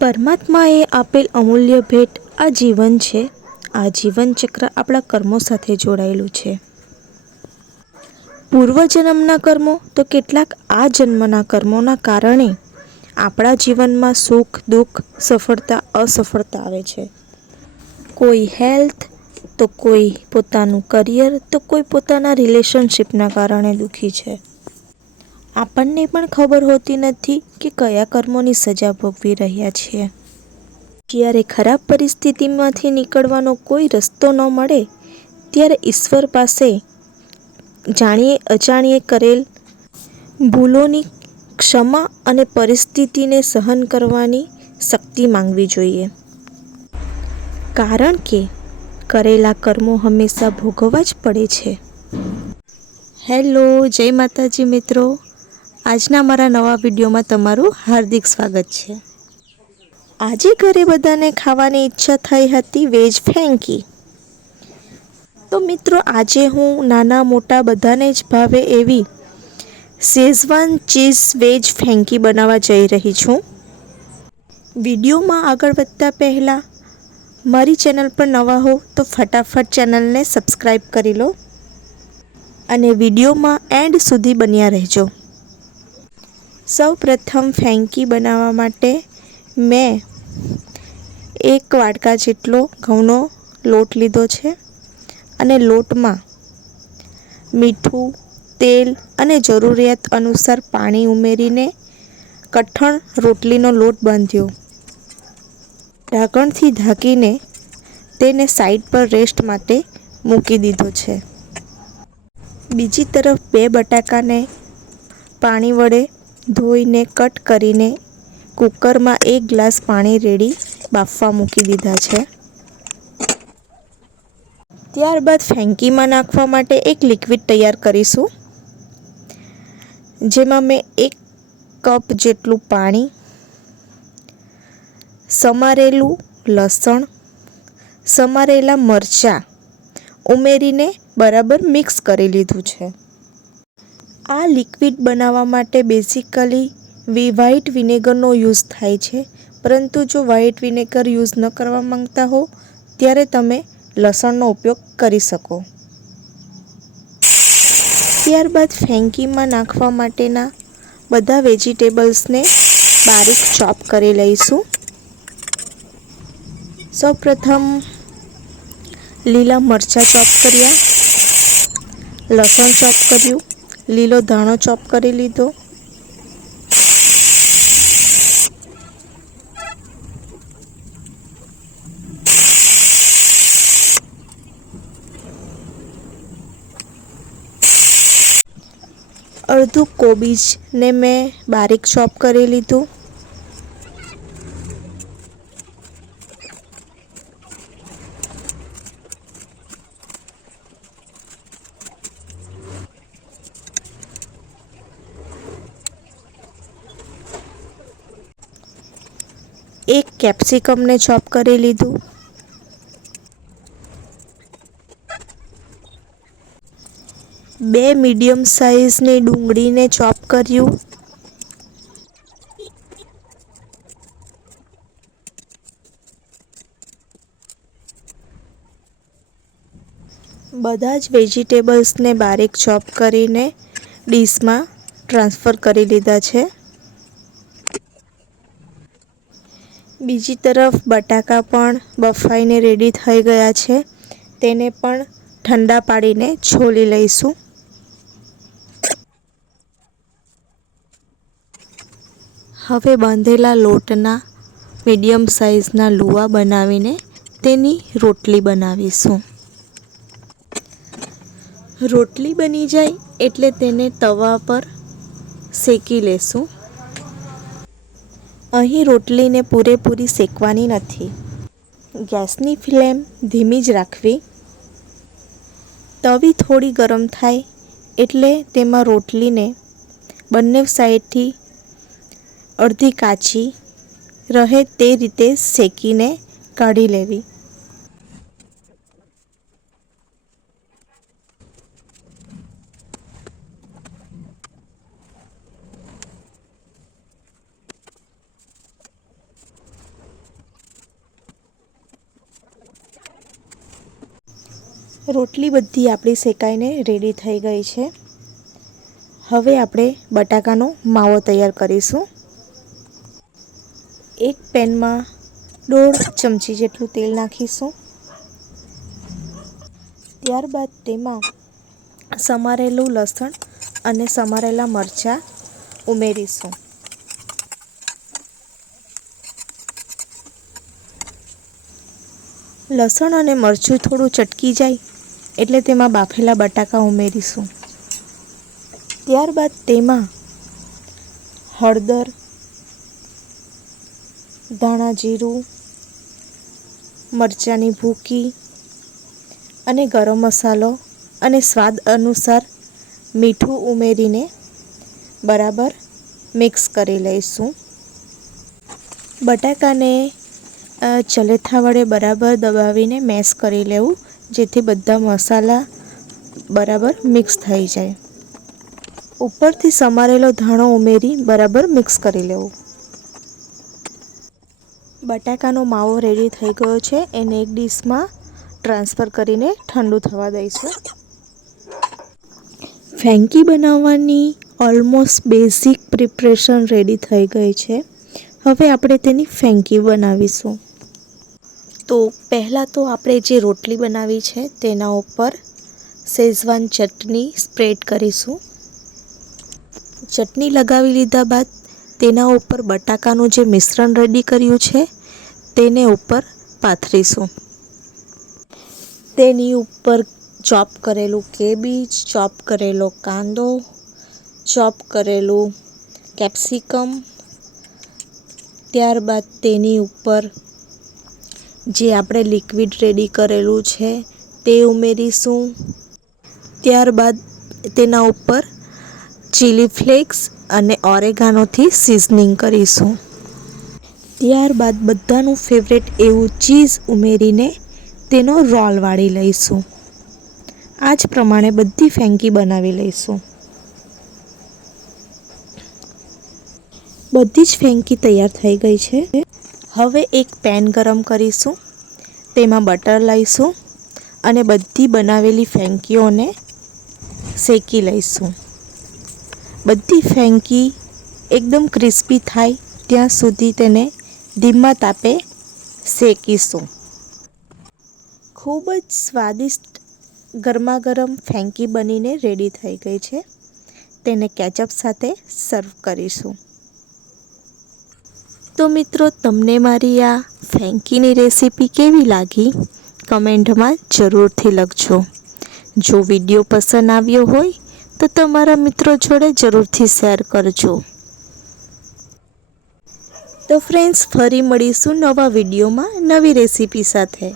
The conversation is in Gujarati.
પરમાત્માએ આપેલ અમૂલ્ય ભેટ આ જીવન છે. આ જીવન ચક્ર આપણા કર્મો સાથે જોડાયેલું છે. પૂર્વજન્મના કર્મો તો કેટલાક આ જન્મના કર્મોના કારણે આપણા જીવનમાં સુખ દુઃખ, સફળતા અસફળતા આવે છે. કોઈ હેલ્થ, તો કોઈ પોતાનું કરિયર, તો કોઈ પોતાના રિલેશનશિપના કારણે દુઃખી છે. આપણને પણ ખબર હોતી નથી કે કયા કર્મોની સજા ભોગવી રહ્યા છીએ. જ્યારે ખરાબ પરિસ્થિતિમાંથી નીકળવાનો કોઈ રસ્તો ન મળે ત્યારે ઈશ્વર પાસે જાણીએ અજાણીએ કરેલ ભૂલોની ક્ષમા અને પરિસ્થિતિને સહન કરવાની શક્તિ માંગવી જોઈએ. કારણ કે કરેલા કર્મો હંમેશા ભોગવવા જ પડે છે. હેલો, જય માતાજી મિત્રો. આજના મારા નવા વિડીયોમાં તમારું હાર્દિક સ્વાગત છે. આજે ઘરે બધાને ખાવાની ઈચ્છા થઈ હતી વેજ ફેંકી. તો મિત્રો આજે હું નાના મોટા બધાને જ ભાવે એવી શેઝવાન ચીઝ વેજ ફેંકી બનાવવા જઈ રહી છું. વિડીયોમાં આગળ વધતા પહેલાં મારી ચેનલ પર નવા હો તો ફટાફટ ચેનલને સબસ્ક્રાઈબ કરી લો અને વિડીયોમાં એન્ડ સુધી બન્યા રહેજો. સૌ પ્રથમ ફેંકી બનાવવા માટે મેં 1 વાટકા જેટલો ઘઉંનો લોટ લીધો છે અને લોટમાં મીઠું, તેલ અને જરૂરિયાત અનુસાર પાણી ઉમેરીને કઠણ રોટલીનો લોટ બાંધ્યો. ઢાંકણથી ઢાંકીને તેને સાઈડ પર રેસ્ટ માટે મૂકી દીધો છે. બીજી તરફ 2 બટાકાને પાણી વડે ધોઈને કટ કરીને કુકરમાં 1 ગ્લાસ પાણી રેડી બાફવા મૂકી દીધા છે. ત્યારબાદ ફેંકીમાં નાખવા માટે એક લિક્વિડ તૈયાર કરીશું. જેમાં મેં 1 કપ જેટલું પાણી, સમારેલું લસણ, સમારેલા મરચાં ઉમેરીને બરાબર મિક્સ કરી લીધું છે. આ લિક્વિડ બનાવવા માટે બેઝિકલી વ્હાઇટ વિનેગરનો યુઝ થાય છે, પરંતુ જો વ્હાઇટ વિનેગર યુઝ ન કરવા માંગતા હો ત્યારે તમે લસણનો ઉપયોગ કરી શકો. ત્યારબાદ ફેંકીમાં નાખવા માટેના બધા વેજીટેબલ્સને બારીક ચોપ કરી લઈશું. સૌપ્રથમ લીલા મરચાં ચોપ કર્યા, લસણ ચોપ કર્યું, લીલો ધાણો ચોપ કરી લીધો, અડધું કોબીજને મેં બારીક ચોપ કરી લીધું, એક કેપ્સિકમને ચોપ કરી લીધું, બે મીડિયમ સાઇઝની ડુંગળીને ચોપ કર્યું, બધા જ વેજીટેબલ્સને બારીક ચોપ કરીને ડીશમાં ટ્રાન્સફર કરી લીધા છે. બીજી તરફ બટાકા પણ બફાઈને રેડી થઈ ગયા છે. તેને પણ ઠંડા પાડીને છોલી લઈશું. હવે બાંધેલા લોટના મીડિયમ સાઇઝના લુવા બનાવીને તેની રોટલી બનાવીશું. રોટલી બની જાય એટલે તેને તવા પર શેકી લેશું. અહીં રોટલીને પૂરેપૂરી શેકવાની નથી. ગેસની ફ્લેમ ધીમી જ રાખવી. તવી થોડી ગરમ થાય એટલે તેમાં રોટલીને બંને સાઈડથી અડધી કાચી રહે તે રીતે શેકીને કાઢી લેવી. રોટલી બધી આપણી શેકાઈને રેડી થઈ ગઈ છે. હવે આપણે બટાકાનો માવો તૈયાર કરીશું. એક પેનમાં 1.5 ચમચી જેટલું તેલ નાખીશું. ત્યારબાદ તેમાં સમારેલું લસણ અને સમારેલા મરચાં ઉમેરીશું. લસણ અને મરચું થોડું ચટકી જાય એટલે તેમાં બાફેલા બટાકા ઉમેરીશું. ત્યારબાદ તેમાં હળદર, ધાણા જીરું, મરચાંની ભૂકી અને ગરમ મસાલો અને સ્વાદ અનુસાર મીઠું ઉમેરીને બરાબર મિક્સ કરી લઈશું. બટાકાને ચલેથા વડે બરાબર દબાવીને મેશ કરી લેવું, જેથી બધા મસાલા બરાબર મિક્સ થઈ જાય. ઉપરથી સમારેલો ધાણો ઉમેરી બરાબર મિક્સ કરી લેવું. બટાકાનો માવો રેડી થઈ ગયો છે. એને એક ડીશમાં ટ્રાન્સફર કરીને ઠંડુ થવા દઈશું. ફેંકી બનાવવાની ઓલમોસ્ટ બેઝિક પ્રિપરેશન રેડી થઈ ગઈ છે. હવે આપણે તેની ફેંકી બનાવીશું. તો પહેલાં તો આપણે જે રોટલી બનાવી છે તેના ઉપર શેઝવાન ચટણી સ્પ્રેડ કરીશું. ચટણી લગાવી લીધા બાદ તેના ઉપર બટાકાનું જે મિશ્રણ રેડી કર્યું છે તેને ઉપર પાથરીશું. તેની ઉપર ચોપ કરેલું કેબીજ, ચોપ કરેલો કાંદો, ચોપ કરેલું કેપ્સિકમ, ત્યારબાદ તેની ઉપર જે આપણે લિક્વિડ રેડી કરેલું છે તે ઉમેરીશું. ત્યારબાદ તેના ઉપર ચીલી ફ્લેક્સ અને ઓરેગાનોથી સિઝનિંગ કરીશું. ત્યારબાદ બધાનું ફેવરેટ એવું ચીઝ ઉમેરીને તેનો રોલ વાળી લઈશું. આ જ પ્રમાણે બધી ફેંકી બનાવી લઈશું. બધી જ ફેંકી તૈયાર થઈ ગઈ છે. હવે એક પેન ગરમ કરીશું. તેમાં બટર લઈશું અને બધી બનાવેલી ફેંકીઓને શેકી લઈશું. બધી ફેંકી એકદમ ક્રિસ્પી થાય ત્યાં સુધી તેને ધીમા તાપે શેકીશું. ખૂબ જ સ્વાદિષ્ટ ગરમા ગરમ ફેંકી બનીને રેડી થઈ ગઈ છે. તેને કેચઅપ સાથે સર્વ કરીશું. તો મિત્રો, તમને મારી આ ફેંકીની રેસીપી કેવી લાગી કમેન્ટમાં જરૂરથી લખજો. જો વિડીયો પસંદ આવ્યો હોય તો તમારા મિત્રો જોડે જરૂરથી શેર કરજો. તો ફ્રેન્ડ્સ, ફરી મળીશું નવા વિડીયોમાં નવી રેસીપી સાથે.